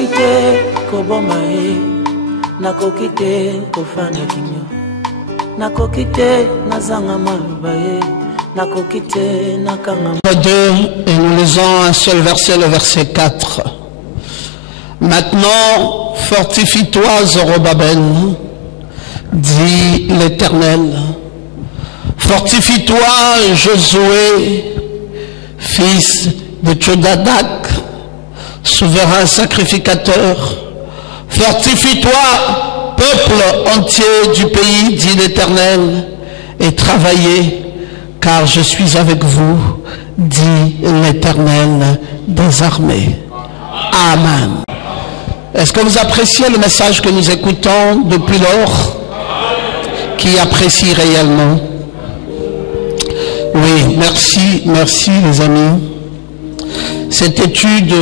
Nakokite kobomae, nakokite kofanya kinyo, nakokite nazanga malubae, nakokite nakanga. 2 et nous lisons un seul verset, le verset 4. Maintenant, fortifie-toi, Zorobabel, dit l'Éternel. Fortifie-toi, Josué, fils de Tchodadak, souverain sacrificateur. Fortifie-toi, peuple entier du pays, dit l'Éternel, et travaillez, car je suis avec vous, dit l'Éternel des armées. Amen. Est-ce que vous appréciez le message que nous écoutons depuis lors? Qui apprécie réellement? Oui, merci, merci les amis. Cette étude,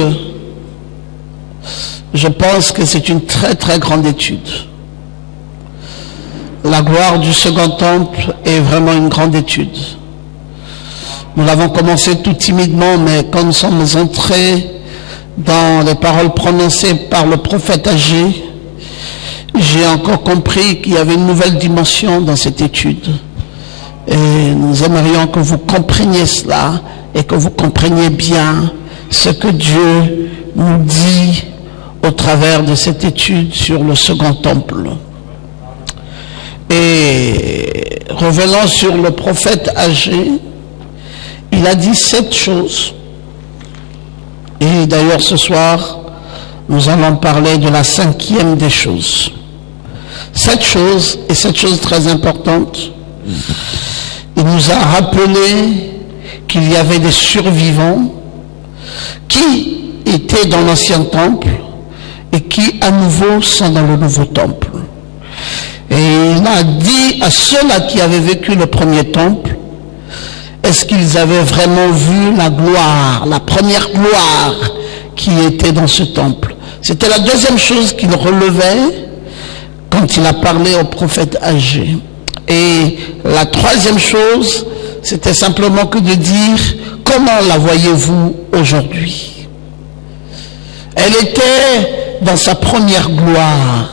je pense que c'est une très très grande étude. La gloire du second temple est vraiment une grande étude. Nous l'avons commencé tout timidement, mais quand nous sommes entrés dans les paroles prononcées par le prophète Agé, j'ai encore compris qu'il y avait une nouvelle dimension dans cette étude. Et nous aimerions que vous compreniez cela et que vous compreniez bien ce que Dieu nous dit au travers de cette étude sur le second temple. Et revenons sur le prophète Agé, il a dit 7 choses. Et d'ailleurs ce soir, nous allons parler de la 5e des choses. 7 choses, et cette chose très importante, il nous a rappelé qu'il y avait des survivants qui étaient dans l'ancien temple et qui à nouveau sont dans le nouveau temple. Et il a dit à ceux-là qui avaient vécu le premier temple, est-ce qu'ils avaient vraiment vu la gloire, la première gloire qui était dans ce temple? C'était la deuxième chose qu'il relevait quand il a parlé au prophète Agé. Et la troisième chose, c'était simplement que de dire, comment la voyez-vous aujourd'hui? Elle était dans sa première gloire.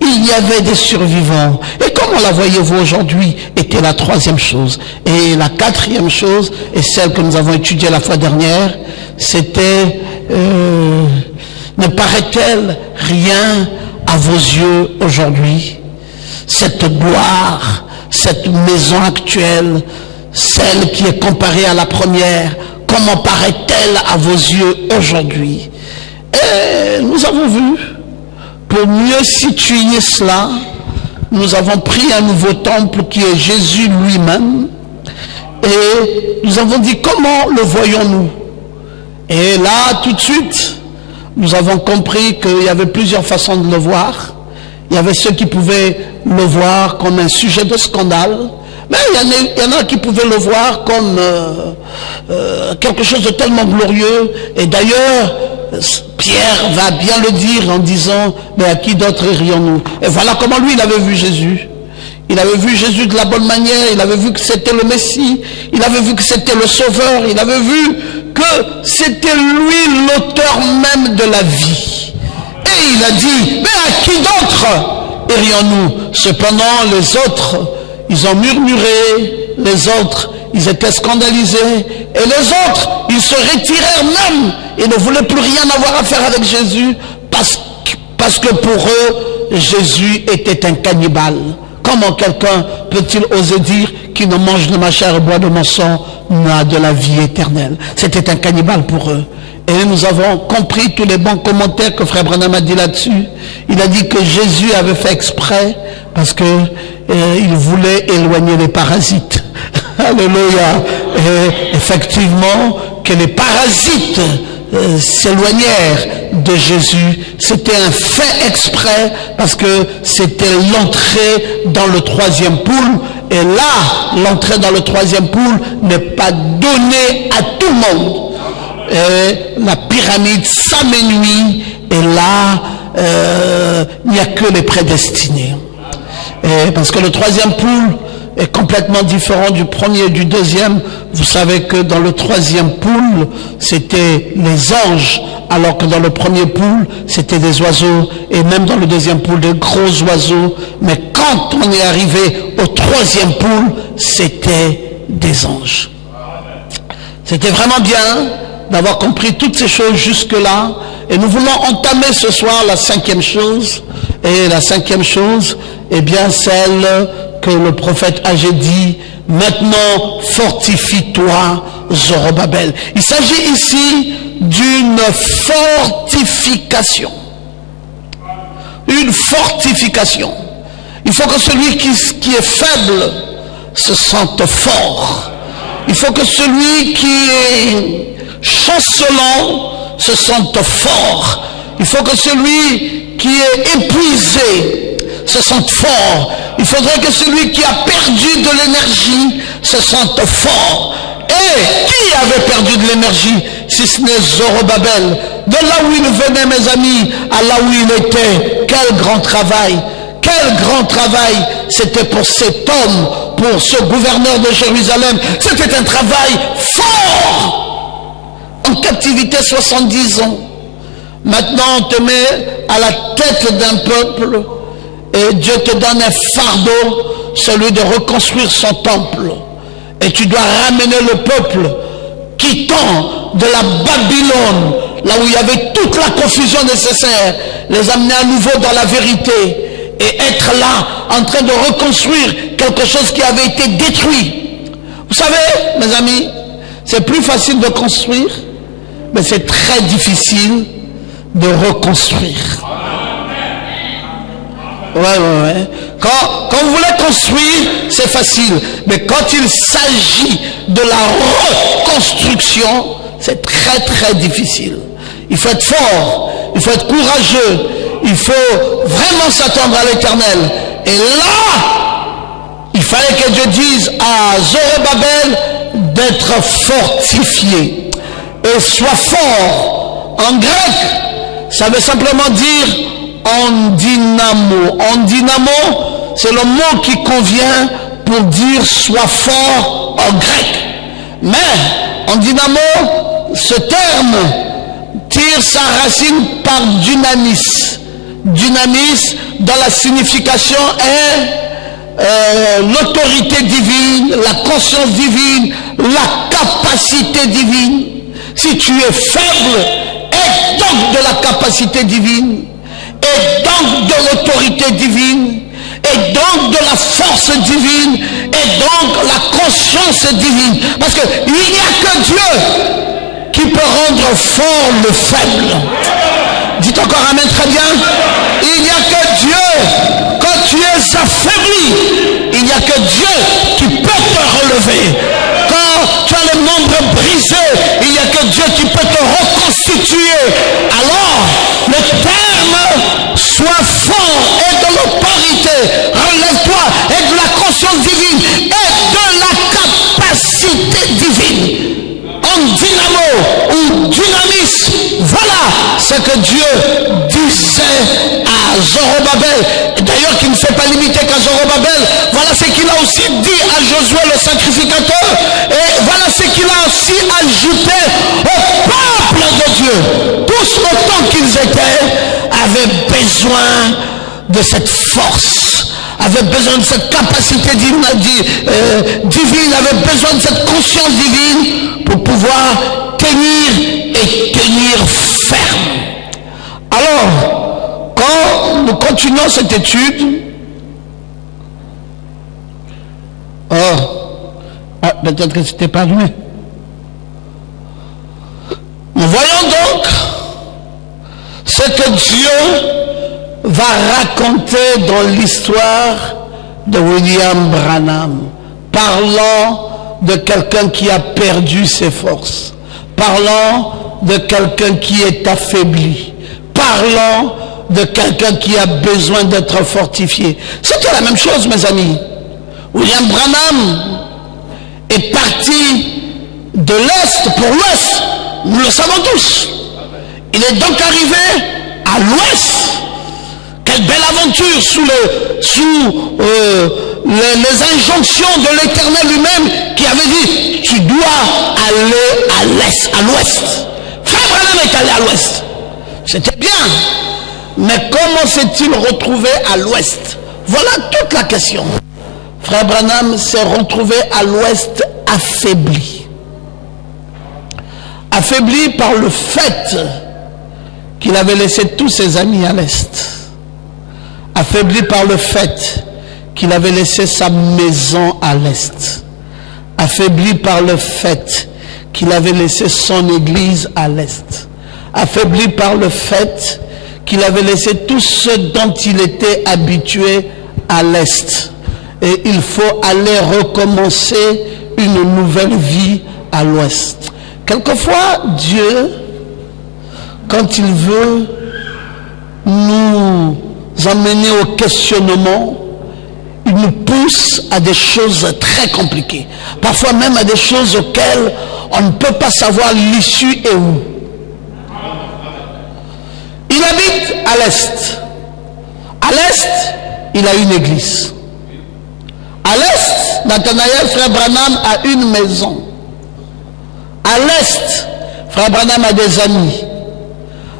Il y avait des survivants. Et comment la voyez-vous aujourd'hui était la troisième chose. Et la quatrième chose, et celle que nous avons étudiée la fois dernière, c'était ne paraît-elle rien à vos yeux aujourd'hui? Cette gloire, cette maison actuelle, celle qui est comparée à la première, comment paraît-elle à vos yeux aujourd'hui? Et nous avons vu, pour mieux situer cela, nous avons pris un nouveau temple qui est Jésus lui-même, et nous avons dit comment le voyons-nous? Et là, tout de suite, nous avons compris qu'il y avait plusieurs façons de le voir. Il y avait ceux qui pouvaient le voir comme un sujet de scandale, mais il y en a qui pouvaient le voir comme quelque chose de tellement glorieux. Et d'ailleurs, Pierre va bien le dire en disant, mais à qui d'autre irions-nous? Et voilà comment lui, il avait vu Jésus. Il avait vu Jésus de la bonne manière, il avait vu que c'était le Messie, il avait vu que c'était le Sauveur, il avait vu que c'était lui l'auteur même de la vie. Et il a dit, mais à qui d'autre irions-nous? Cependant, les autres, ils ont murmuré, les autres, ils étaient scandalisés, et les autres, ils se retirèrent même, et ne voulaient plus rien avoir à faire avec Jésus, parce que pour eux, Jésus était un cannibale. Comment quelqu'un peut-il oser dire qui ne mange de ma chair et boit de mon sang n'a de la vie éternelle? C'était un cannibale pour eux. Et nous avons compris tous les bons commentaires que Frère Branham a dit là-dessus. Il a dit que Jésus avait fait exprès parce que il voulait éloigner les parasites. Alléluia. Et effectivement, que les parasites s'éloignèrent de Jésus. C'était un fait exprès parce que c'était l'entrée dans le troisième poule. Et là, l'entrée dans le troisième poule n'est pas donnée à tout le monde. Et la pyramide s'amenuit et là, il n'y a que les prédestinés. Et parce que le troisième poule est complètement différent du premier et du deuxième. Vous savez que dans le troisième pool, c'était les anges, alors que dans le premier pool, c'était des oiseaux, et même dans le deuxième pool, des gros oiseaux. Mais quand on est arrivé au troisième pool, c'était des anges. C'était vraiment bien d'avoir compris toutes ces choses jusque-là. Et nous voulons entamer ce soir la cinquième chose. Et la cinquième chose, eh bien, celle que le prophète Agé dit, maintenant fortifie-toi, Zorobabel. Il s'agit ici d'une fortification. Une fortification. Il faut que celui qui est faible se sente fort. Il faut que celui qui est chancelant se sente fort. Il faut que celui qui est épuisé se sente fort. Il faudrait que celui qui a perdu de l'énergie se sente fort. Et qui avait perdu de l'énergie si ce n'est Zorobabel? De là où il venait, mes amis, à là où il était, quel grand travail! Quel grand travail c'était pour cet homme, pour ce gouverneur de Jérusalem. C'était un travail fort. En captivité 70 ans. Maintenant on te met à la tête d'un peuple et Dieu te donne un fardeau, celui de reconstruire son temple. Et tu dois ramener le peuple quittant de la Babylone, là où il y avait toute la confusion nécessaire, les amener à nouveau dans la vérité. Et être là, en train de reconstruire quelque chose qui avait été détruit. Vous savez, mes amis, c'est plus facile de construire, mais c'est très difficile de reconstruire. Ouais. Quand vous voulez construire, c'est facile. Mais quand il s'agit de la reconstruction, c'est très très difficile. Il faut être fort, il faut être courageux. Il faut vraiment s'attendre à l'Éternel. Et là, il fallait que Dieu dise à Zorobabel d'être fortifié. Et sois fort. En grec, ça veut simplement dire en dynamo. En dynamo, c'est le mot qui convient pour dire sois fort en grec. Mais en dynamo, ce terme tire sa racine par dynamis. Dynamis, dans la signification, est l'autorité divine, la conscience divine, la capacité divine. Si tu es faible, aie donc de la capacité divine, et donc de l'autorité divine, et donc de la force divine, et donc la conscience divine. Parce qu'il n'y a que Dieu qui peut rendre fort le faible. Dites encore amen, très bien. Il n'y a que Dieu. Quand tu es affaibli, il n'y a que Dieu qui peut te relever. Quand tu as les membres brisés, il n'y a que Dieu qui peut te reconstituer. Alors, le terme sois fort et de l'autorité, relève-toi et de la conscience divine et de la capacité divine. En dynamo ou dynamis, voilà ce que Dieu disait à Zorobabel. D'ailleurs, qui ne s'est pas limité qu'à Zorobabel, voilà ce qu'il a aussi dit à Josué le sacrificateur, et voilà ce qu'il a aussi ajouté au peuple de Dieu. Tous le temps qu'ils étaient avaient besoin de cette force, avait besoin de cette capacité divine, avait besoin de cette conscience divine pour pouvoir tenir et tenir ferme. Alors, quand nous continuons cette étude, peut-être que c'était pas lui. Nous voyons donc ce que Dieu va raconter dans l'histoire de William Branham, parlant de quelqu'un qui a perdu ses forces, parlant de quelqu'un qui est affaibli, parlant de quelqu'un qui a besoin d'être fortifié. C'était la même chose, mes amis. William Branham est parti de l'Est pour l'Ouest, nous le savons tous. Il est donc arrivé à l'Ouest. Quelle belle aventure sous les injonctions de l'Éternel lui-même qui avait dit, tu dois aller à l'est, à l'ouest. Frère Branham est allé à l'ouest. C'était bien. Mais comment s'est-il retrouvé à l'ouest? Voilà toute la question. Frère Branham s'est retrouvé à l'ouest affaibli. Affaibli par le fait qu'il avait laissé tous ses amis à l'est. Affaibli par le fait qu'il avait laissé sa maison à l'est. Affaibli par le fait qu'il avait laissé son église à l'est. Affaibli par le fait qu'il avait laissé tout ce dont il était habitué à l'est. Et il faut aller recommencer une nouvelle vie à l'ouest. Quelquefois, Dieu, quand il veut nous emmener au questionnement, il nous pousse à des choses très compliquées. Parfois même à des choses auxquelles on ne peut pas savoir l'issue et où. Il habite à l'est. À l'est, il a une église. À l'est, Nathanaël, frère Branham, a une maison. À l'est, frère Branham a des amis.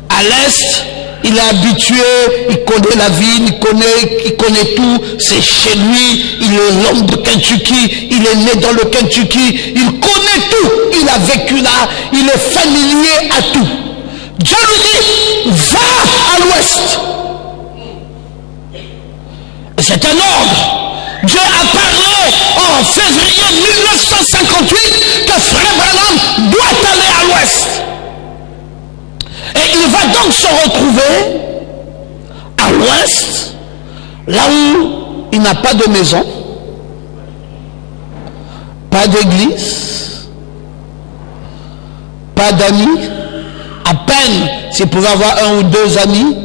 À l'est, il est habitué, il connaît la ville, il connaît tout, c'est chez lui, il est l'homme de Kentucky, il est né dans le Kentucky, il connaît tout, il a vécu là, il est familier à tout. Dieu lui dit, va à l'ouest. Et c'est un ordre. Dieu a parlé en février 1958 que frère Branham doit aller à l'ouest. Et il va donc se retrouver à l'ouest, là où il n'a pas de maison, pas d'église, pas d'amis, à peine s'il pouvait avoir un ou deux amis,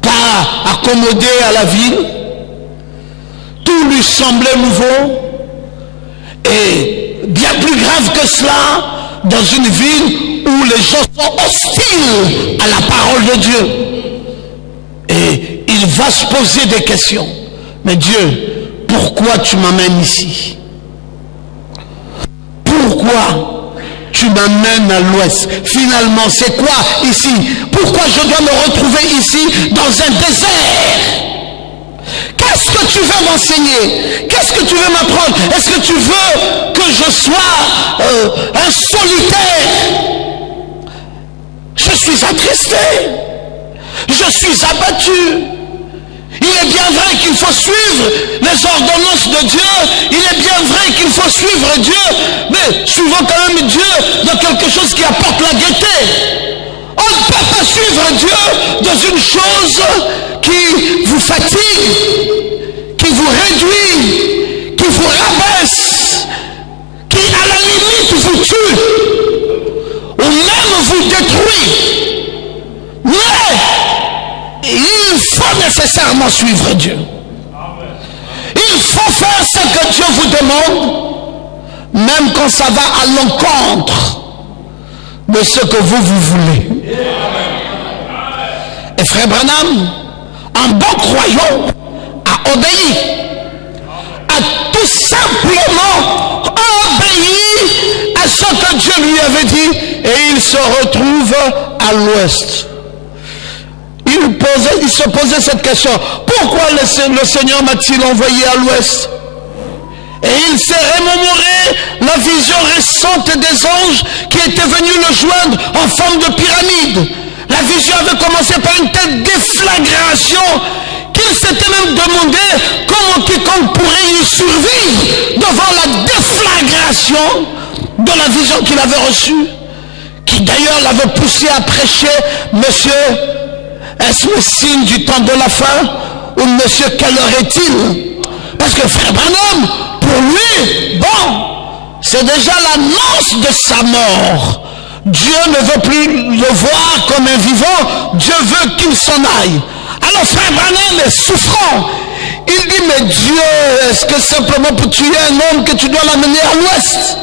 pas accommodé à la ville, tout lui semblait nouveau, et bien plus grave que cela, dans une ville où les gens sont hostiles à la parole de Dieu. Et il va se poser des questions. Mais Dieu, pourquoi tu m'amènes ici? Pourquoi tu m'amènes à l'ouest? Finalement, c'est quoi ici? Pourquoi je dois me retrouver ici dans un désert? Qu'est-ce que tu veux m'enseigner? Qu'est-ce que tu veux m'apprendre? Est-ce que tu veux que je sois un solitaire? Je suis attristé. Je suis abattu. Il est bien vrai qu'il faut suivre les ordonnances de Dieu. Il est bien vrai qu'il faut suivre Dieu. Mais suivons quand même Dieu dans quelque chose qui apporte la gaieté. On ne peut pas suivre Dieu dans une chose qui vous fatigue, qui vous réduit, qui vous rabaisse, qui à la limite vous tue, ou même vous détruit. Mais il faut nécessairement suivre Dieu. Il faut faire ce que Dieu vous demande, même quand ça va à l'encontre de ce que vous voulez. Et frère Branham, un bon croyant, a obéi, a tout simplement obéi à ce que Dieu lui avait dit, et il se retrouve à l'ouest. Il se posait cette question: pourquoi le Seigneur m'a-t-il envoyé à l'ouest? Et il s'est remémoré la vision récente des anges qui étaient venus le joindre en forme de pyramide. La vision avait commencé par une telle déflagration qu'il s'était même demandé comment quiconque pourrait y survivre devant la déflagration de la vision qu'il avait reçue, qui d'ailleurs l'avait poussé à prêcher: monsieur, est-ce le signe du temps de la fin? Ou monsieur, quelle heure est-il? Parce que frère Branham, pour lui, bon, c'est déjà l'annonce de sa mort. Dieu ne veut plus le voir comme un vivant, Dieu veut qu'il s'en aille. Alors frère Branham est souffrant. Il dit: mais Dieu, est-ce que simplement pour tuer un homme que tu dois l'amener à l'ouest?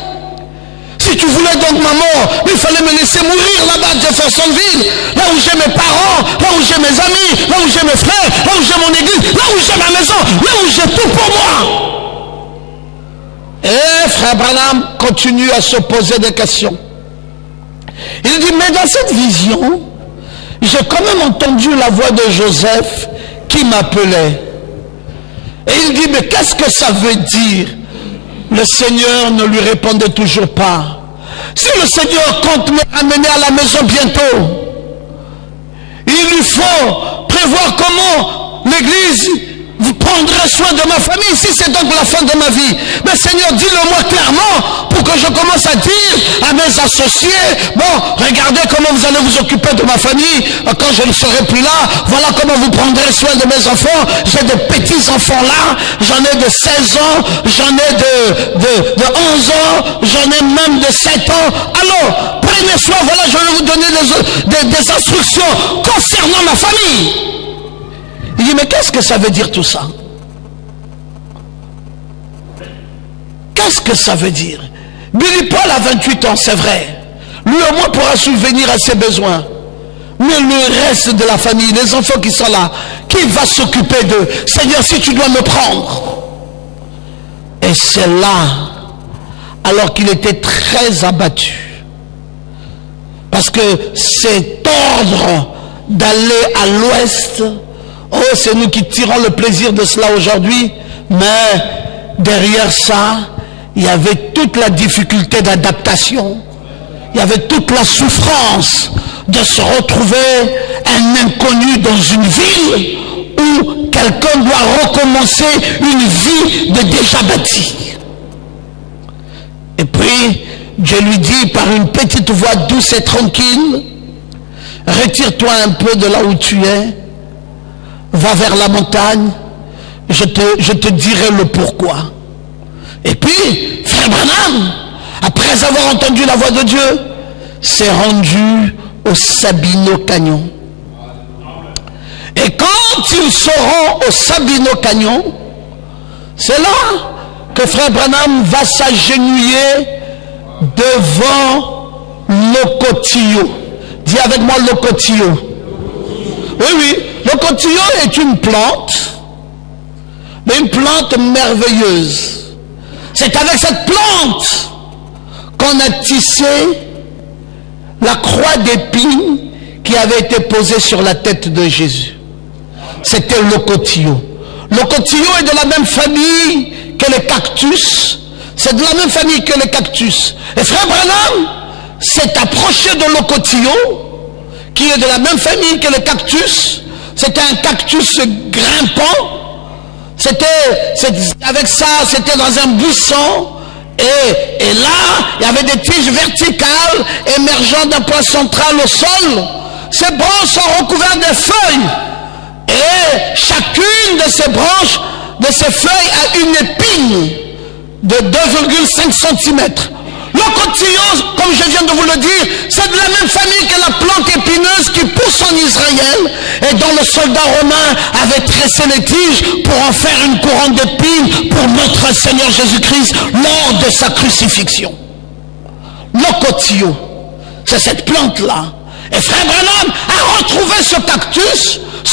Si Si tu voulais donc ma mort, il fallait me laisser mourir là-bas à Jeffersonville, là où j'ai mes parents, là où j'ai mes amis, là où j'ai mes frères, là où j'ai mon église, là où j'ai ma maison, là où j'ai tout pour moi. Et frère Branham continue à se poser des questions. Il dit, mais dans cette vision, j'ai quand même entendu la voix de Joseph qui m'appelait. Et il dit, mais qu'est-ce que ça veut dire? Le Seigneur ne lui répondait toujours pas. Si le Seigneur compte me ramener à la maison bientôt, il lui faut prévoir comment l'Église prendrait soin de ma famille, si c'est donc la fin de ma vie. Mais Seigneur, dis-le-moi clairement pour que je commence à dire à mes associés, bon, regardez comment vous allez vous occuper de ma famille quand je ne serai plus là. Voilà comment vous prendrez soin de mes enfants. J'ai de petits enfants là, j'en ai de 16 ans, j'en ai de 11 ans, j'en ai même de 7 ans. Alors, prenez soin, voilà, je vais vous donner des instructions concernant ma famille. Il dit, mais qu'est-ce que ça veut dire tout ça? Qu'est-ce que ça veut dire? Billy Paul a 28 ans, c'est vrai. Lui au moins pourra subvenir à ses besoins. Mais le reste de la famille, les enfants qui sont là, qui va s'occuper d'eux? Seigneur, si tu dois me prendre. Et c'est là, alors qu'il était très abattu. Parce que cet ordre d'aller à l'ouest, oh, c'est nous qui tirons le plaisir de cela aujourd'hui, mais derrière ça, il y avait toute la difficulté d'adaptation, il y avait toute la souffrance de se retrouver un inconnu dans une ville où quelqu'un doit recommencer une vie de déjà bâti. Et puis, Dieu lui dit par une petite voix douce et tranquille, retire-toi un peu de là où tu es, va vers la montagne, je te dirai le pourquoi. Et puis, frère Branham, après avoir entendu la voix de Dieu, s'est rendu au Sabino Canyon. Et quand ils seront au Sabino Canyon, c'est là que frère Branham va s'agenouiller devant l'Ocotillo. Dis avec moi l'Ocotillo. Oui, oui, l'Ocotillo est une plante, mais une plante merveilleuse. C'est avec cette plante qu'on a tissé la croix d'épines qui avait été posée sur la tête de Jésus. C'était l'Ocotillo. L'Ocotillo est de la même famille que les cactus. C'est de la même famille que les cactus. Et frère Branham s'est approché de l'Ocotillo, qui est de la même famille que le cactus. C'était un cactus grimpant. Avec ça, c'était dans un buisson. Et là, il y avait des tiges verticales émergeant d'un point central au sol. Ces branches sont recouvertes de feuilles. Et chacune de ces branches, de ces feuilles, a une épine de 2,5 cm. L'Ocotillo, comme je viens de vous le dire, c'est de la même famille que la plante épineuse qui pousse en Israël et dont le soldat romain avait tressé les tiges pour en faire une couronne d'épines pour notre Seigneur Jésus-Christ lors de sa crucifixion. L'Ocotillo, c'est cette plante-là. Et frère Branham a retrouvé ce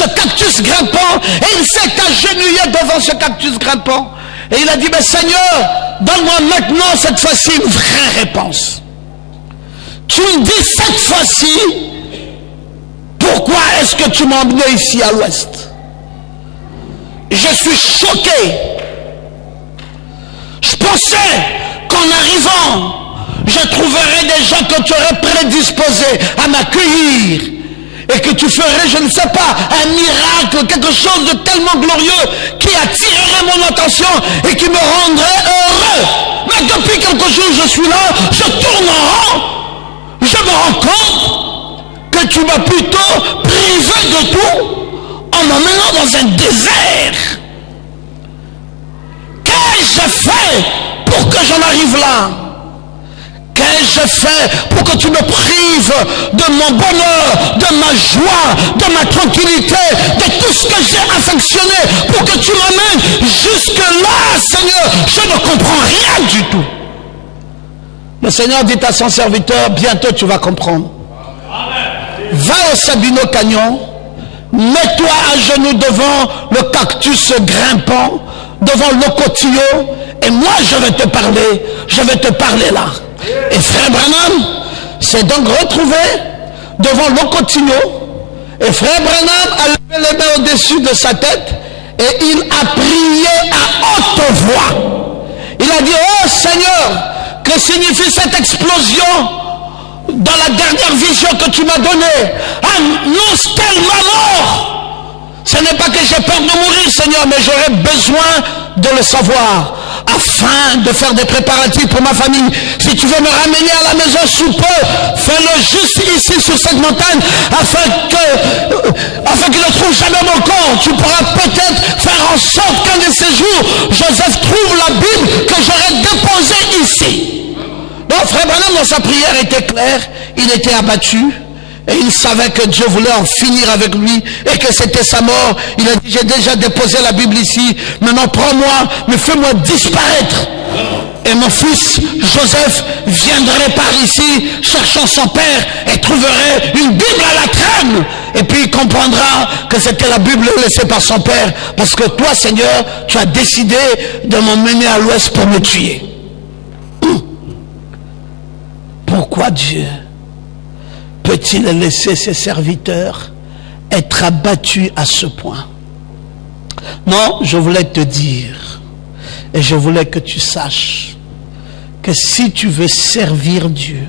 cactus grimpant, et il s'est agenouillé devant ce cactus grimpant. Et il a dit, mais Seigneur, donne-moi maintenant cette fois-ci une vraie réponse. Tu me dis cette fois-ci, pourquoi est-ce que tu m'as emmené ici à l'ouest? Je suis choqué. Je pensais qu'en arrivant, je trouverais des gens que tu aurais prédisposés à m'accueillir et que tu ferais, je ne sais pas, un miracle, quelque chose de tellement glorieux qui attirerait mon attention et qui me rendrait heureux. Mais depuis quelques jours, je suis là, je tourne en rond, je me rends compte que tu m'as plutôt privé de tout en m'emmenant dans un désert. Qu'ai-je fait pour que j'en arrive là? Qu'ai-je fait pour que tu me prives de mon bonheur, de ma joie, de ma tranquillité, de tout ce que j'ai affectionné, pour que tu m'amènes jusque là, Seigneur? Je ne comprends rien du tout. Le Seigneur dit à son serviteur, bientôt tu vas comprendre. Va au Sabino Canyon, mets-toi à genoux devant le cactus grimpant, devant l'Ocotillo, et moi je vais te parler là. Et frère Branham s'est donc retrouvé devant l'Ocotillo, et frère Branham a levé les mains au-dessus de sa tête, et il a prié à haute voix. Il a dit, oh Seigneur, que signifie cette explosion dans la dernière vision que tu m'as donnée? Annonce-t-elle ma mort? Ce n'est pas que j'ai peur de mourir, Seigneur, mais j'aurais besoin de le savoir afin de faire des préparatifs pour ma famille. Si tu veux me ramener à la maison sous peu, fais-le juste ici sur cette montagne afin qu'il ne trouve jamais mon corps. Tu pourras peut-être faire en sorte qu'un de ces jours, Joseph trouve la Bible que j'aurais déposée ici. Donc frère Branham, dans sa prière était claire, il était abattu et il savait que Dieu voulait en finir avec lui et que c'était sa mort. Il a dit, j'ai déjà déposé la Bible ici, maintenant prends-moi, mais fais-moi disparaître. Et mon fils Joseph viendrait par ici, cherchant son père, et trouverait une Bible à la traîne. Et puis il comprendra que c'était la Bible laissée par son père, parce que toi Seigneur, tu as décidé de m'emmener à l'ouest pour me tuer. Pourquoi Dieu peut-il laisser ses serviteurs être abattus à ce point? Non, je voulais te dire, et je voulais que tu saches, que si tu veux servir Dieu,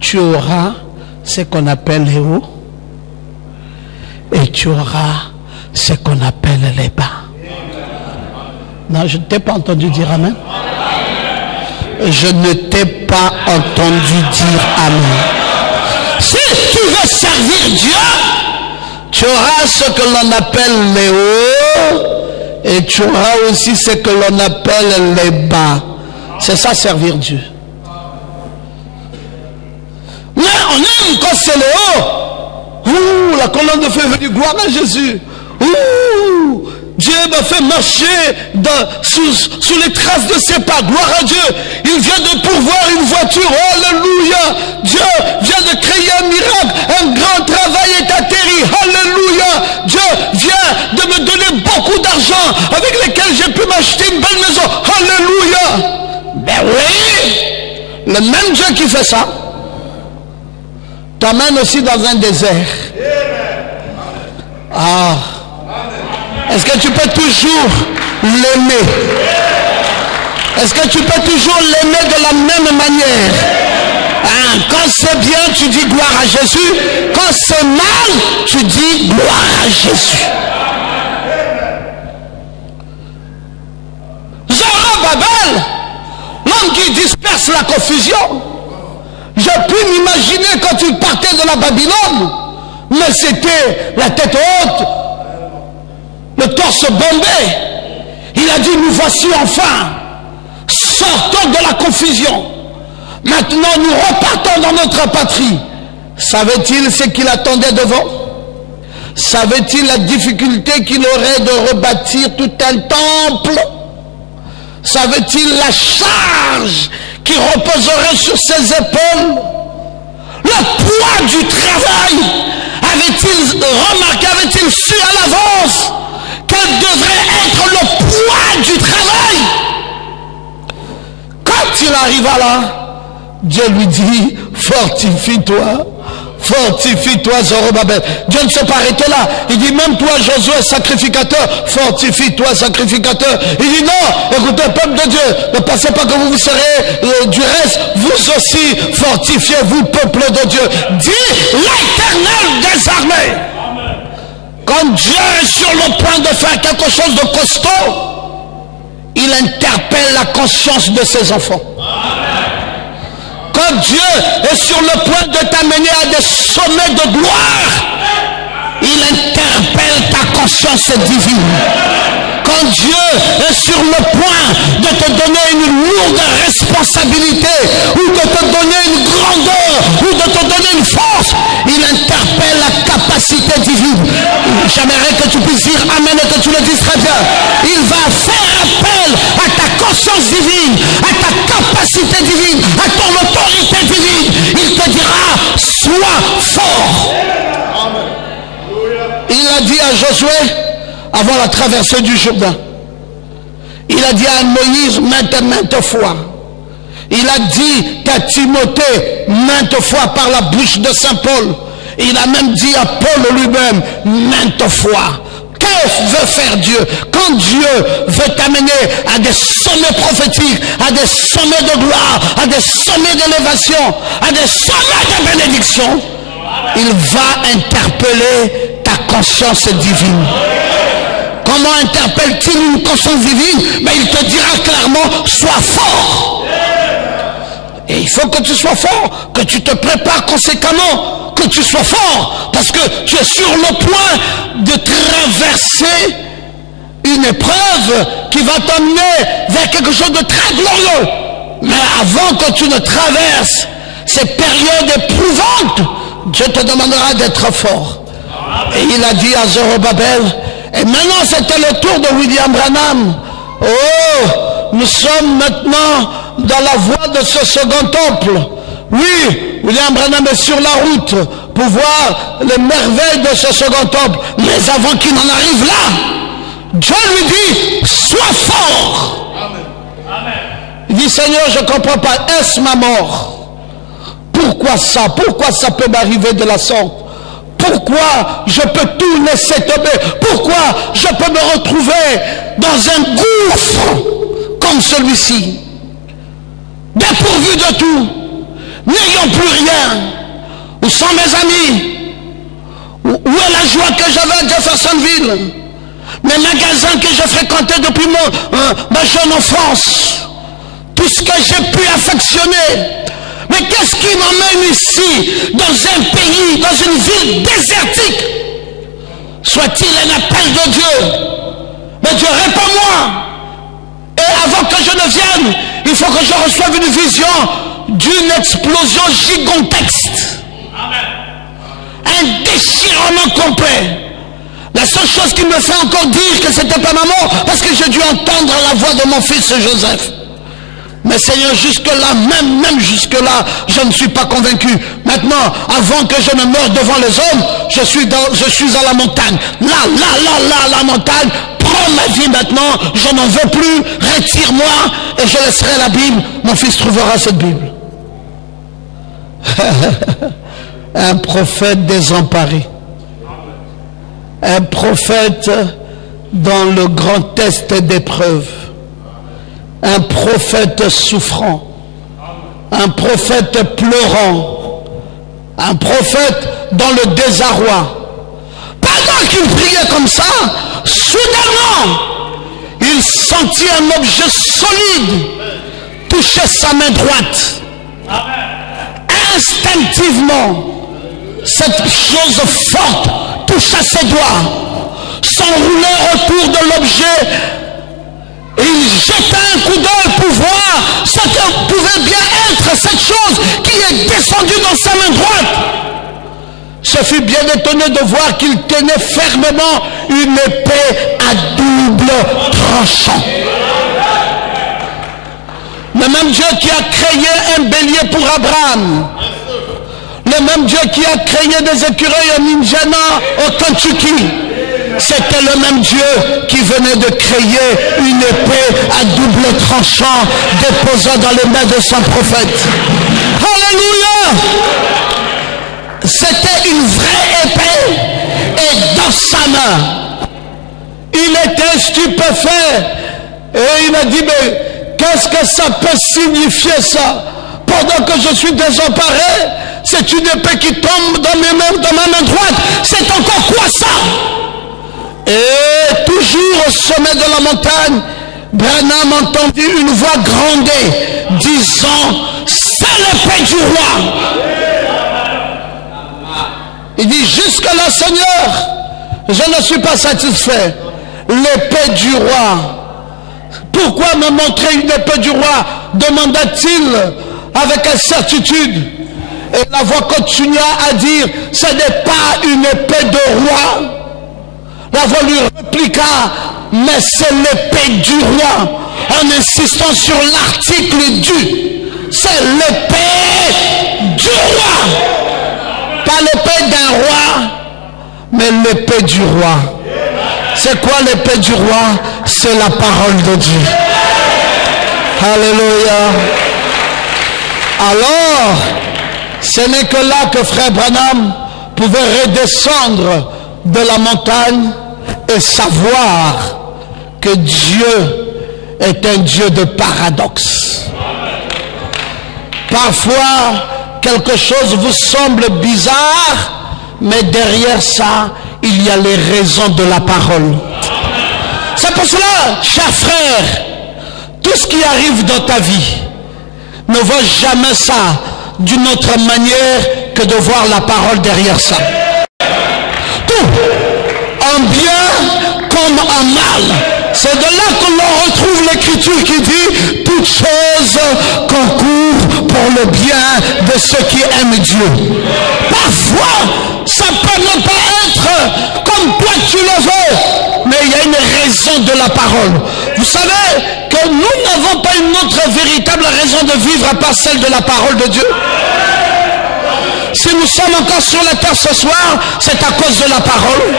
tu auras ce qu'on appelle les hauts, et tu auras ce qu'on appelle les bas. Non, je ne t'ai pas entendu dire amen. Je ne t'ai pas entendu dire amen. Si tu veux servir Dieu, tu auras ce que l'on appelle les hauts et tu auras aussi ce que l'on appelle les bas. C'est ça, servir Dieu. Mais on aime quand c'est les hauts. Ouh, la colonne de feu est venue, gloire à Jésus. Ouh, Dieu m'a fait marcher sous les traces de ses pas. Gloire à Dieu. Il vient de pourvoir une voiture. Alléluia. Dieu vient de créer un miracle. Un grand travail est atterri. Alléluia. Dieu vient de me donner beaucoup d'argent avec lesquels j'ai pu m'acheter une belle maison. Alléluia. Ben oui. Le même Dieu qui fait ça t'amène aussi dans un désert. Ah. Est-ce que tu peux toujours l'aimer? Est-ce que tu peux toujours l'aimer de la même manière? Hein? Quand c'est bien, tu dis gloire à Jésus. Quand c'est mal, tu dis gloire à Jésus. Zorobabel, l'homme qui disperse la confusion. J'ai pu m'imaginer quand il partait de la Babylone, mais c'était la tête haute, le torse bombé. Il a dit, nous voici enfin, sortons de la confusion. Maintenant nous repartons dans notre patrie. Savait-il ce qu'il attendait devant? Savait-il la difficulté qu'il aurait de rebâtir tout un temple? Savait-il la charge qui reposerait sur ses épaules? Le poids du travail? Avait-il remarqué, avait-il su à l'avance quel devrait être le poids du travail? Quand il arriva là, Dieu lui dit, fortifie-toi. Fortifie-toi, Zorobabel. Dieu ne s'est pas arrêté là. Il dit, même toi, Josué, sacrificateur, fortifie-toi, sacrificateur. Il dit, non, écoutez, peuple de Dieu, ne pensez pas que vous serez du reste. Vous aussi, fortifiez-vous, peuple de Dieu. Dit l'Éternel des armées. Quand Dieu est sur le point de faire quelque chose de costaud, il interpelle la conscience de ses enfants. Quand Dieu est sur le point de t'amener à des sommets de gloire, il interpelle ta conscience divine. Quand Dieu est sur le point de te donner une lourde responsabilité, ou de te donner une grandeur, ou de te donner une force, il interpelle la capacité divine. J'aimerais que tu puisses dire amen et que tu le dises très bien. Il va faire appel à ta conscience divine, à ta capacité divine, à ton autorité divine. Il te dira, sois fort. Il a dit à Josué, avant la traversée du Jourdain, il a dit à Moïse maintes fois, il a dit à Timothée maintes fois par la bouche de Saint Paul, il a même dit à Paul lui-même maintes fois. Que veut faire Dieu? Quand Dieu veut t'amener à des sommets prophétiques, à des sommets de gloire, à des sommets d'élévation, à des sommets de bénédiction, il va interpeller ta conscience divine. Comment interpelle-t-il une conscience divine? Mais il te dira clairement, sois fort. Et il faut que tu sois fort, que tu te prépares conséquemment, que tu sois fort, parce que tu es sur le point de traverser une épreuve qui va t'emmener vers quelque chose de très glorieux. Mais avant que tu ne traverses ces périodes éprouvantes, Dieu te demandera d'être fort. Et il a dit à Zorobabel, et maintenant c'était le tour de William Branham. Oh, nous sommes maintenant dans la voie de ce second temple. Oui, William Branham est sur la route pour voir les merveilles de ce second temple. Mais avant qu'il n'en arrive là, Dieu lui dit, sois fort. Amen. Il dit, Seigneur, je ne comprends pas, est-ce ma mort? Pourquoi ça? Pourquoi ça peut m'arriver de la sorte? Pourquoi je peux tout laisser tomber? Pourquoi je peux me retrouver dans un gouffre comme celui-ci, dépourvu de tout, n'ayant plus rien? Où sont mes amis? Où est la joie que j'avais à Jeffersonville? Mes magasins que j'ai fréquentés depuis ma jeune enfance, tout ce que j'ai pu affectionner. Mais qu'est-ce qui m'emmène ici, dans un pays, dans une ville désertique? Soit-il un appel de Dieu? Mais Dieu, réponds-moi. Et avant que je ne vienne, il faut que je reçoive une vision d'une explosion gigantesque. Un déchirement complet. La seule chose qui me fait encore dire que c'était pas maman, parce que j'ai dû entendre la voix de mon fils Joseph. Mais Seigneur, jusque-là, même jusque-là, je ne suis pas convaincu. Maintenant, avant que je ne meure devant les hommes, je suis à la montagne. Là, la montagne, prends ma vie maintenant, je n'en veux plus, retire-moi, et je laisserai la Bible. Mon fils trouvera cette Bible. Un prophète désemparé. Un prophète dans le grand test d'épreuve. Un prophète souffrant, un prophète pleurant, un prophète dans le désarroi. Pendant qu'il priait comme ça, soudainement, il sentit un objet solide toucher sa main droite. Instinctivement, cette chose forte toucha ses doigts, s'enroulait autour de l'objet. Et il jeta un coup d'œil pour voir ce que pouvait bien être cette chose qui est descendue dans sa main droite. Je fut bien étonné de voir qu'il tenait fermement une épée à double tranchant. Le même Dieu qui a créé un bélier pour Abraham, le même Dieu qui a créé des écureuils en Indiana, au Kentucky, c'était le même Dieu qui venait de créer une épée à double tranchant déposant dans les mains de son prophète. Alléluia! C'était une vraie épée et dans sa main, il était stupéfait et il a dit, mais qu'est-ce que ça peut signifier ça? Pendant que je suis désemparé, c'est une épée qui tombe dans ma main droite. C'est encore quoi ça? Et toujours au sommet de la montagne, Branham entendit une voix gronder, disant, c'est l'épée du roi. Il dit, jusque-là, Seigneur, je ne suis pas satisfait. L'épée du roi. Pourquoi me montrer une épée du roi? Demanda-t-il avec incertitude. Et la voix continua à dire, ce n'est pas une épée de roi. La voix lui répliqua, mais c'est l'épée du roi. En insistant sur l'article du, c'est l'épée du roi. Pas l'épée d'un roi, mais l'épée du roi. C'est quoi l'épée du roi? C'est la parole de Dieu. Alléluia. Alors, ce n'est que là que frère Branham pouvait redescendre de la montagne et savoir que Dieu est un Dieu de paradoxe. Parfois, quelque chose vous semble bizarre, mais derrière ça, il y a les raisons de la parole. C'est pour cela, chers frères, tout ce qui arrive dans ta vie, ne vois jamais ça d'une autre manière que de voir la parole derrière ça. Tout, en bien comme en mal. C'est de là que l'on retrouve l'écriture qui dit « Toutes choses concourent pour le bien de ceux qui aiment Dieu ». Parfois, ça peut ne pas être comme toi tu le veux, mais il y a une raison de la parole. Vous savez que nous n'avons pas une autre véritable raison de vivre à part celle de la parole de Dieu. Si nous sommes encore sur la terre ce soir, c'est à cause de la parole.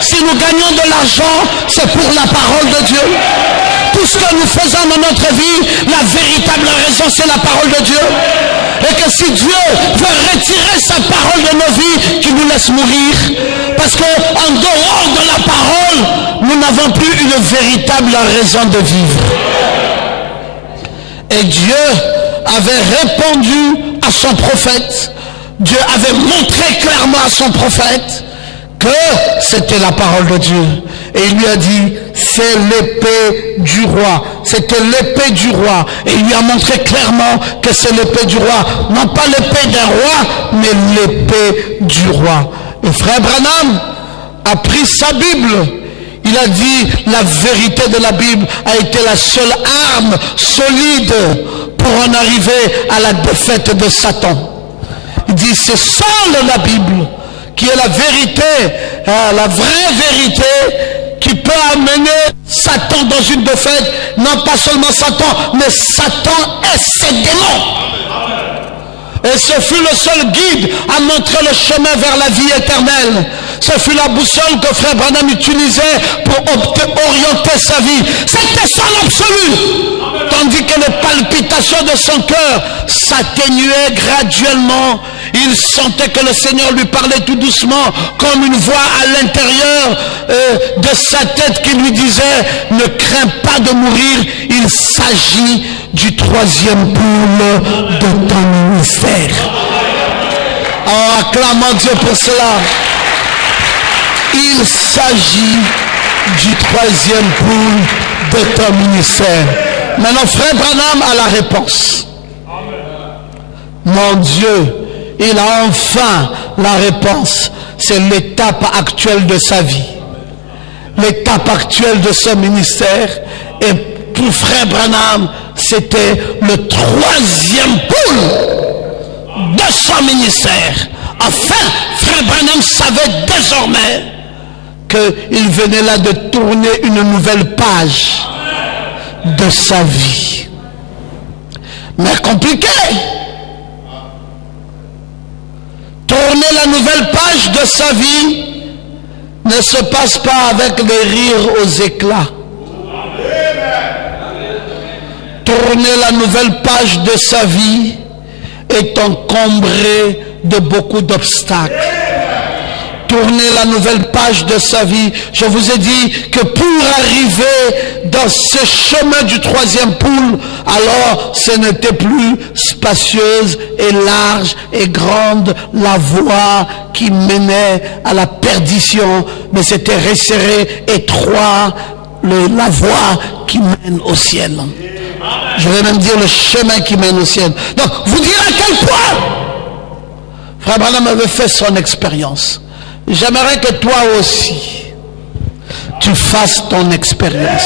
Si nous gagnons de l'argent, c'est pour la parole de Dieu. Tout ce que nous faisons dans notre vie, la véritable raison, c'est la parole de Dieu. Et que si Dieu veut retirer sa parole de nos vies, qu'il nous laisse mourir. Parce qu'en dehors de la parole, nous n'avons plus une véritable raison de vivre. Et Dieu avait répondu à son prophète. Dieu avait montré clairement à son prophète que c'était la parole de Dieu. Et il lui a dit, c'est l'épée du roi. C'était l'épée du roi. Et il lui a montré clairement que c'est l'épée du roi. Non pas l'épée d'un roi, mais l'épée du roi. Et frère Branham a pris sa Bible. Il a dit, la vérité de la Bible a été la seule arme solide pour en arriver à la défaite de Satan. Il dit, c'est seule la Bible qui est la vérité, la vraie vérité, qui peut amener Satan dans une défaite. Non pas seulement Satan, mais Satan et ses démons. Et ce fut le seul guide à montrer le chemin vers la vie éternelle. Ce fut la boussole que frère Branham utilisait pour orienter sa vie. C'était son absolu. Tandis que les palpitations de son cœur s'atténuaient graduellement. Il sentait que le Seigneur lui parlait tout doucement, comme une voix à l'intérieur de sa tête qui lui disait « Ne crains pas de mourir, il s'agit du troisième boule de ton ministère. » Oh, acclamons Dieu pour cela. Il s'agit du troisième boule de ton ministère. Maintenant, frère Branham a la réponse. Mon Dieu, il a enfin la réponse. C'est l'étape actuelle de sa vie. L'étape actuelle de son ministère. Et pour frère Branham, c'était le troisième pôle de son ministère. Enfin, frère Branham savait désormais qu'il venait là de tourner une nouvelle page de sa vie. Mais compliqué. Tourner la nouvelle page de sa vie ne se passe pas avec les rires aux éclats. Tourner la nouvelle page de sa vie est encombré de beaucoup d'obstacles. Tourner la nouvelle page de sa vie, je vous ai dit que pour arriver dans ce chemin du troisième poule, alors ce n'était plus spacieuse et large et grande la voie qui menait à la perdition, mais c'était resserré, étroit, la voie qui mène au ciel. Je vais même dire le chemin qui mène au ciel. Donc, vous direz à quel point frère Branham avait fait son expérience. J'aimerais que toi aussi, tu fasses ton expérience.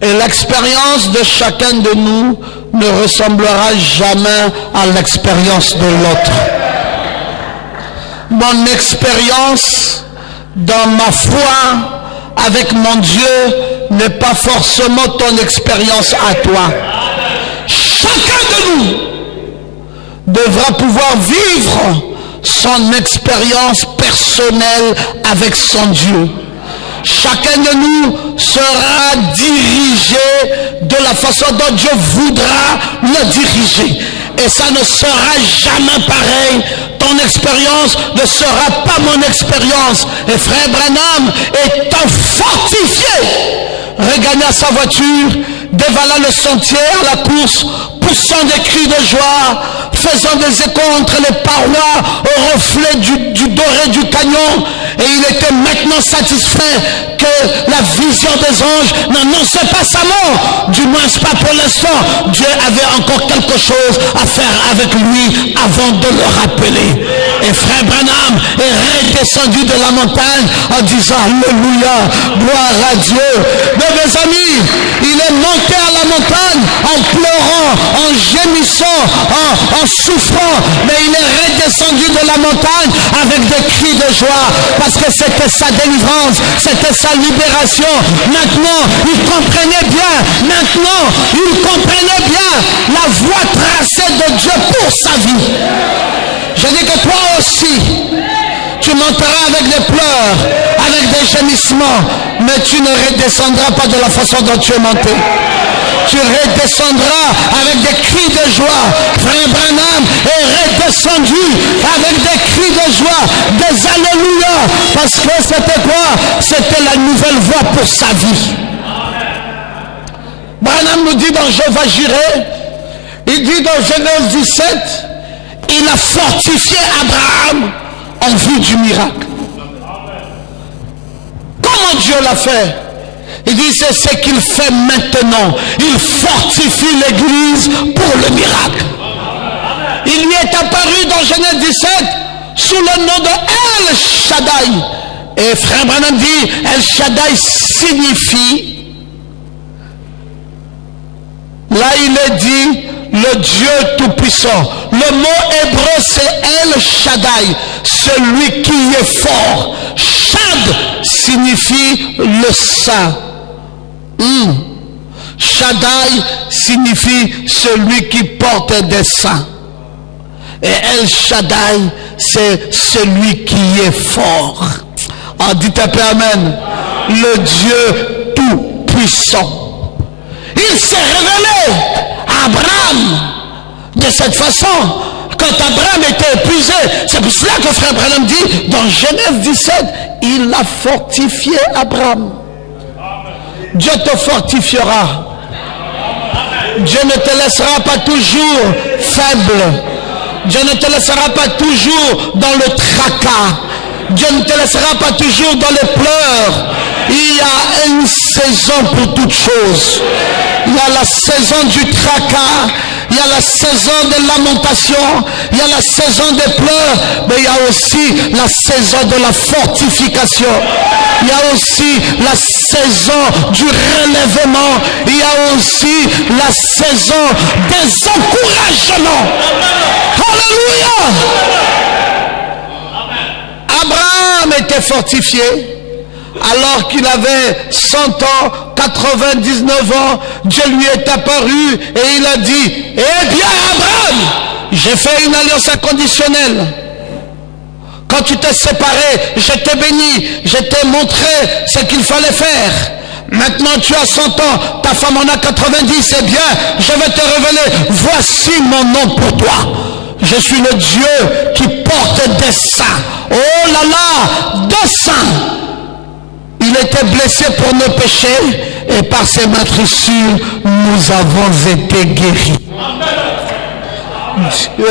Et l'expérience de chacun de nous ne ressemblera jamais à l'expérience de l'autre. Mon expérience dans ma foi avec mon Dieu n'est pas forcément ton expérience à toi. Chacun de nous devra pouvoir vivre son expérience personnelle avec son Dieu. Chacun de nous sera dirigé de la façon dont Dieu voudra le diriger. Et ça ne sera jamais pareil. Ton expérience ne sera pas mon expérience. Et frère Branham étant fortifié, regagna sa voiture, dévala le sentier à la course, poussant des cris de joie, faisant des échos entre les parois au reflet du doré du canyon. Et il était maintenant satisfait que la vision des anges n'annonçait pas sa mort. Du moins pas pour l'instant. Dieu avait encore quelque chose à faire avec lui avant de le rappeler. Et frère Branham est redescendu de la montagne en disant Alléluia, gloire à Dieu. Mais mes amis, il est monté à la montagne en pleurant, en gémissant, en souffrant. Mais il est redescendu de la montagne avec des cris de joie. Parce que c'était sa délivrance, c'était sa libération. Maintenant, il comprenait bien. Maintenant, il comprenait bien la voie tracée de Dieu pour sa vie. Je dis que toi aussi, tu monteras avec des pleurs, avec des gémissements, mais tu ne redescendras pas de la façon dont tu es monté. Tu redescendras avec des cris de joie. Frère Branham est redescendu avec des cris de joie, des alléluia, parce que c'était quoi? C'était la nouvelle voie pour sa vie. Branham nous dit dans Jéhovah Jireh, il dit dans Genèse 17, il a fortifié Abraham en vue du miracle. Comment Dieu l'a fait? Il dit c'est ce qu'il fait maintenant. Il fortifie l'église pour le miracle. Il lui est apparu dans Genèse 17 sous le nom de El Shaddai. Et frère Branham dit El Shaddai signifie, là il est dit le Dieu tout-puissant. Le mot hébreu c'est El Shaddai, celui qui est fort. Shad signifie le saint. Shaddai signifie celui qui porte des saints. Et El Shaddai c'est celui qui est fort. Ah, dites un peu amen. Le Dieu tout-puissant. Il s'est révélé à Abraham de cette façon. Quand Abraham était épuisé, c'est pour cela que frère Branham dit dans Genèse 17, il a fortifié Abraham. Dieu te fortifiera. Dieu ne te laissera pas toujours faible. Dieu ne te laissera pas toujours dans le tracas. Dieu ne te laissera pas toujours dans les pleurs. Il y a une saison pour toutes choses. Il y a la saison du tracas, il y a la saison de lamentation, il y a la saison des pleurs, mais il y a aussi la saison de la fortification. Il y a aussi la saison du relèvement. Il y a aussi la saison des encouragements. Alléluia! Abraham était fortifié alors qu'il avait 100 ans, 99 ans. Dieu lui est apparu et il a dit, eh bien Abraham, j'ai fait une alliance inconditionnelle. Quand tu t'es séparé, je t'ai béni, je t'ai montré ce qu'il fallait faire. Maintenant tu as 100 ans, ta femme en a 90, eh bien je vais te révéler, voici mon nom pour toi. Je suis le Dieu qui porte des saints. Oh là là, des saints. Il était blessé pour nos péchés et par ses meurtrissures, nous avons été guéris. Dieu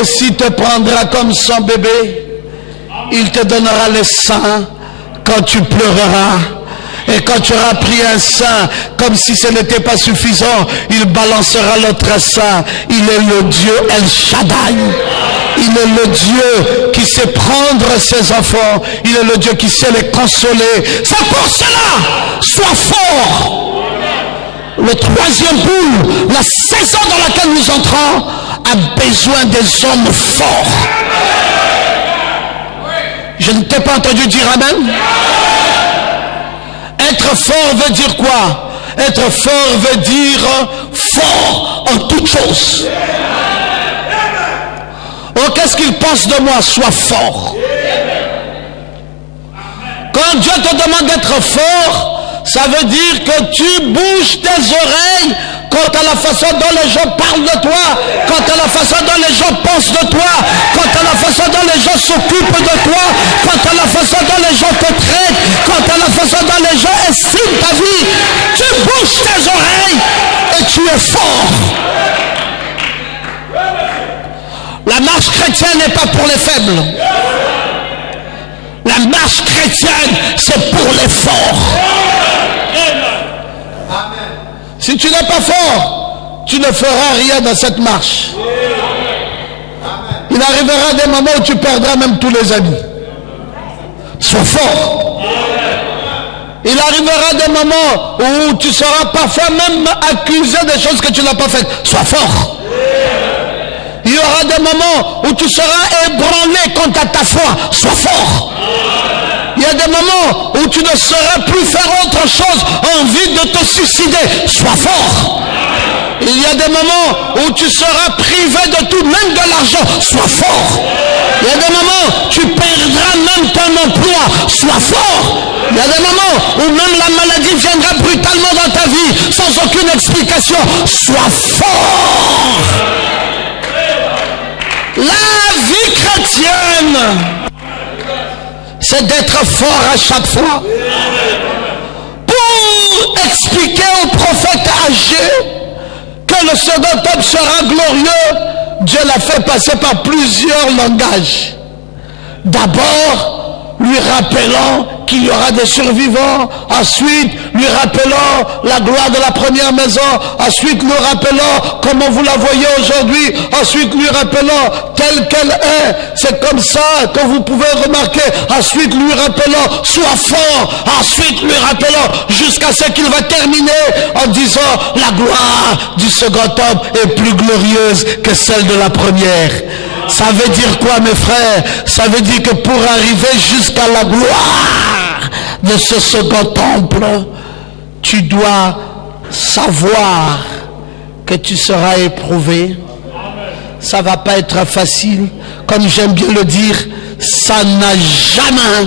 aussi te prendra comme son bébé. Il te donnera les seins quand tu pleureras. Et quand tu auras pris un sein, comme si ce n'était pas suffisant, il balancera l'autre sein. Il est le Dieu El Shaddai. Il est le Dieu qui sait prendre ses enfants. Il est le Dieu qui sait les consoler. C'est pour cela, sois fort. Le troisième bout, la saison dans laquelle nous entrons, a besoin des hommes forts. Je ne t'ai pas entendu dire amen. Être fort veut dire quoi? Être fort veut dire fort en toutes choses. Oh, qu'est-ce qu'il pense de moi? Sois fort. Quand Dieu te demande d'être fort, ça veut dire que tu bouges tes oreilles quant à la façon dont les gens parlent de toi, quant à la façon dont les gens pensent de toi, quant à la façon dont les gens s'occupent de toi, quant à la façon dont les gens te traitent, quant à la façon dont les gens estiment ta vie. Tu bouges tes oreilles et tu es fort. La marche chrétienne n'est pas pour les faibles. La marche chrétienne, c'est pour les forts. Si tu n'es pas fort, tu ne feras rien dans cette marche. Il arrivera des moments où tu perdras même tous les amis. Sois fort. Il arrivera des moments où tu seras parfois même accusé des choses que tu n'as pas faites. Sois fort. Il y aura des moments où tu seras ébranlé quant à ta foi. Sois fort. Il y a des moments où tu ne sauras plus faire autre chose, envie de te suicider. Sois fort. Il y a des moments où tu seras privé de tout, même de l'argent. Sois fort. Il y a des moments où tu perdras même ton emploi. Sois fort. Il y a des moments où même la maladie viendra brutalement dans ta vie, sans aucune explication. Sois fort. La vie chrétienne, c'est d'être fort à chaque fois. Pour expliquer au prophète âgé que le second homme sera glorieux, Dieu l'a fait passer par plusieurs langages. D'abord, lui rappelant qu'il y aura des survivants, ensuite lui rappelant la gloire de la première maison, ensuite lui rappelant comment vous la voyez aujourd'hui, ensuite lui rappelant telle qu'elle est, c'est comme ça que vous pouvez remarquer, ensuite lui rappelant sois fort, ensuite lui rappelant jusqu'à ce qu'il va terminer en disant la gloire du second homme est plus glorieuse que celle de la première. Ça veut dire quoi, mes frères? Ça veut dire que pour arriver jusqu'à la gloire de ce second temple, tu dois savoir que tu seras éprouvé. Ça va pas être facile. Comme j'aime bien le dire, ça n'a jamais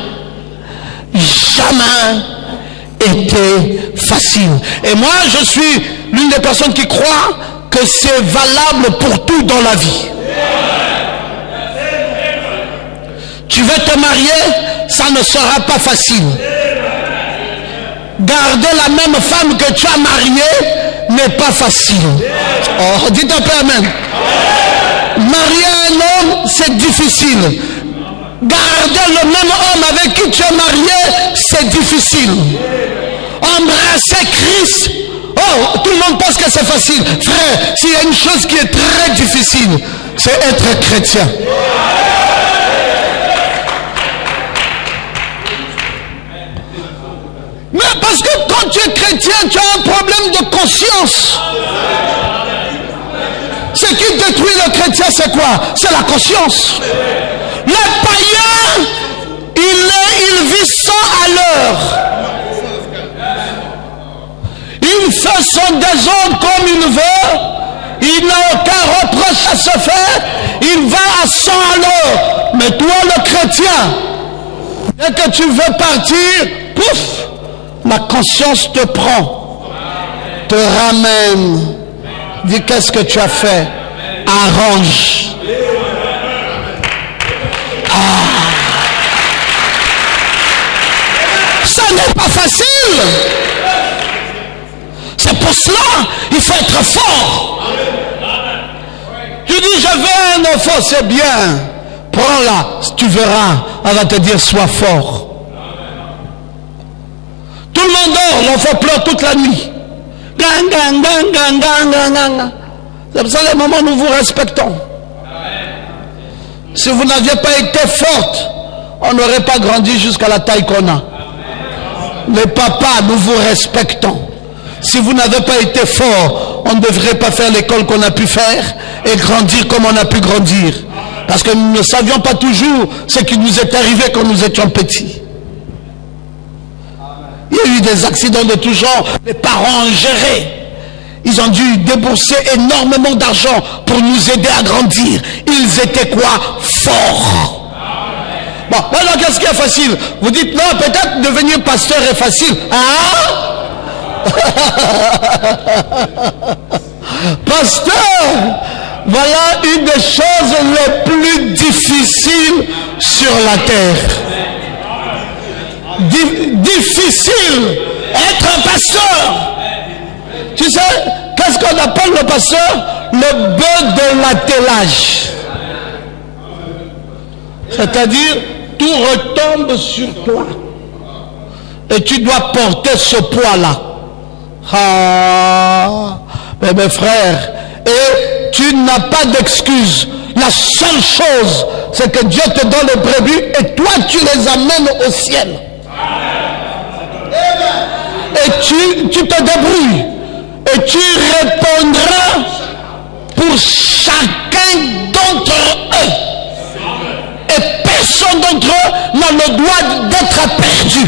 été facile. Et moi, je suis l'une des personnes qui croient que c'est valable pour tout dans la vie. Tu veux te marier, ça ne sera pas facile. Garder la même femme que tu as mariée n'est pas facile. Oh, dites un peu amen. Marier un homme, c'est difficile. Garder le même homme avec qui tu es marié, c'est difficile. Embrasser Christ, oh, tout le monde pense que c'est facile. Frère, s'il y a une chose qui est très difficile, c'est être chrétien. Mais parce que quand tu es chrétien, tu as un problème de conscience. Ce qui détruit le chrétien, c'est quoi? C'est la conscience. Le païen, il vit 100 à l'heure. Il fait son désordre comme il veut. Il n'a aucun reproche à se faire. Il va à 100 à l'heure. Mais toi, le chrétien, dès que tu veux partir, pouf, la conscience te prend, te ramène, dit qu'est-ce que tu as fait, arrange. Ça n'est pas facile. C'est pour cela il faut être fort. Tu dis je veux un enfant, c'est bien, prends-la, tu verras, elle va te dire sois fort. Tout le monde dort, l'enfant pleure toute la nuit. C'est pour ça les moments où nous vous respectons. Si vous n'aviez pas été forte, on n'aurait pas grandi jusqu'à la taille qu'on a. Les papas, nous vous respectons. Si vous n'avez pas été fort, on ne devrait pas faire l'école qu'on a pu faire et grandir comme on a pu grandir. Parce que nous ne savions pas toujours ce qui nous est arrivé quand nous étions petits. Il y a eu des accidents de tout genre. Les parents ont géré. Ils ont dû débourser énormément d'argent pour nous aider à grandir. Ils étaient quoi? Forts. Bon, alors qu'est-ce qui est facile? Vous dites non, peut-être devenir pasteur est facile. Hein? Pasteur, voilà une des choses les plus difficiles sur la terre. Difficile être un pasteur. Tu sais, qu'est-ce qu'on appelle le pasteur? Le bœuf de l'attelage. C'est-à-dire, tout retombe sur toi. Et tu dois porter ce poids-là. Ah, mais mes frères, et tu n'as pas d'excuse. La seule chose, c'est que Dieu te donne les brebis et toi, tu les amènes au ciel. Et tu te débrouilles. Et tu répondras pour chacun d'entre eux. Et personne d'entre eux n'a le droit d'être perdu.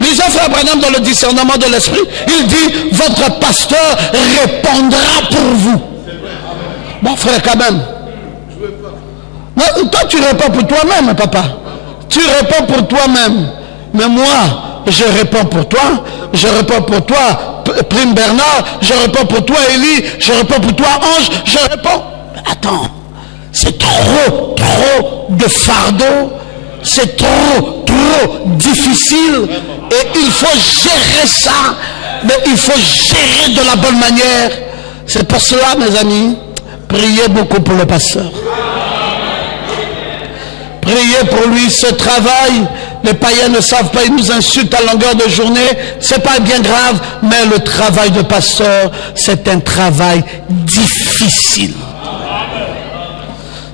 Lisez Frère Branham dans le discernement de l'esprit. Il dit, votre pasteur répondra pour vous. Bon frère, quand même. Non, toi tu réponds pour toi-même, papa. Tu réponds pour toi-même. Mais moi, je réponds pour toi, je réponds pour toi, Prime Bernard, je réponds pour toi, Élie, je réponds pour toi, Ange, je réponds. Attends, c'est trop de fardeau, c'est trop difficile, et il faut gérer ça, mais il faut gérer de la bonne manière. C'est pour cela, mes amis, priez beaucoup pour le pasteur. Priez pour lui, ce travail. Les païens ne savent pas, ils nous insultent à longueur de journée. C'est pas bien grave, mais le travail de pasteur, c'est un travail difficile.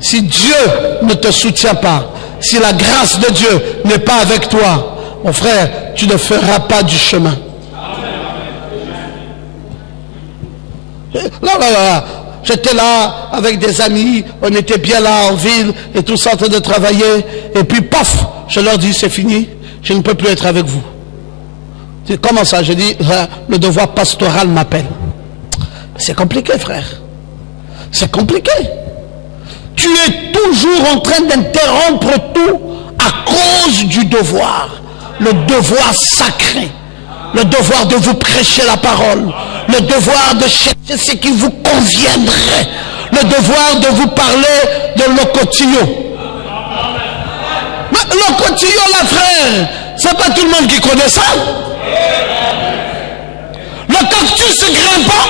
Si Dieu ne te soutient pas, si la grâce de Dieu n'est pas avec toi, mon frère, tu ne feras pas du chemin. Là. J'étais là avec des amis, on était bien là en ville et tout ça en train de travailler. Et puis paf, je leur dis c'est fini, je ne peux plus être avec vous. Je dis, comment ça? Je dis le devoir pastoral m'appelle. C'est compliqué frère. C'est compliqué. Tu es toujours en train d'interrompre tout à cause du devoir. Le devoir sacré. Le devoir de vous prêcher la parole. Le devoir de chercher ce qui vous conviendrait. Le devoir de vous parler de l'ocotillo. Mais l'ocotillo, là, frère, c'est pas tout le monde qui connaît ça. Le cactus grimpant.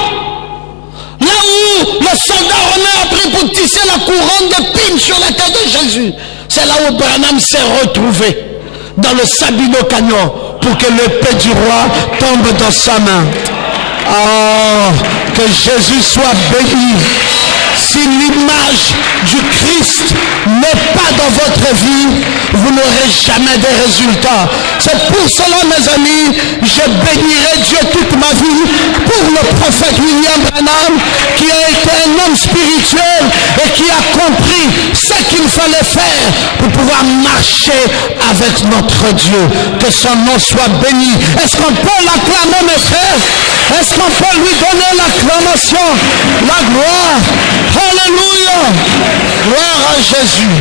Là où le soldat romain a pris pour tisser la couronne d'épines sur la tête de Jésus. C'est là où Branham s'est retrouvé. Dans le Sabino Canyon. Pour que l'épée du roi tombe dans sa main. Oh, que Jésus soit béni. Si l'image du Christ n'est pas dans votre vie, vous n'aurez jamais de résultats. C'est pour cela, mes amis, je bénirai Dieu toute ma vie pour le prophète William Branham, qui a été un homme spirituel et qui a compris ce qu'il fallait faire pour pouvoir marcher avec notre Dieu. Que son nom soit béni. Est-ce qu'on peut l'acclamer, mes frères? Est-ce qu'on peut lui donner l'acclamation, la gloire? Alléluia! Gloire à Jésus.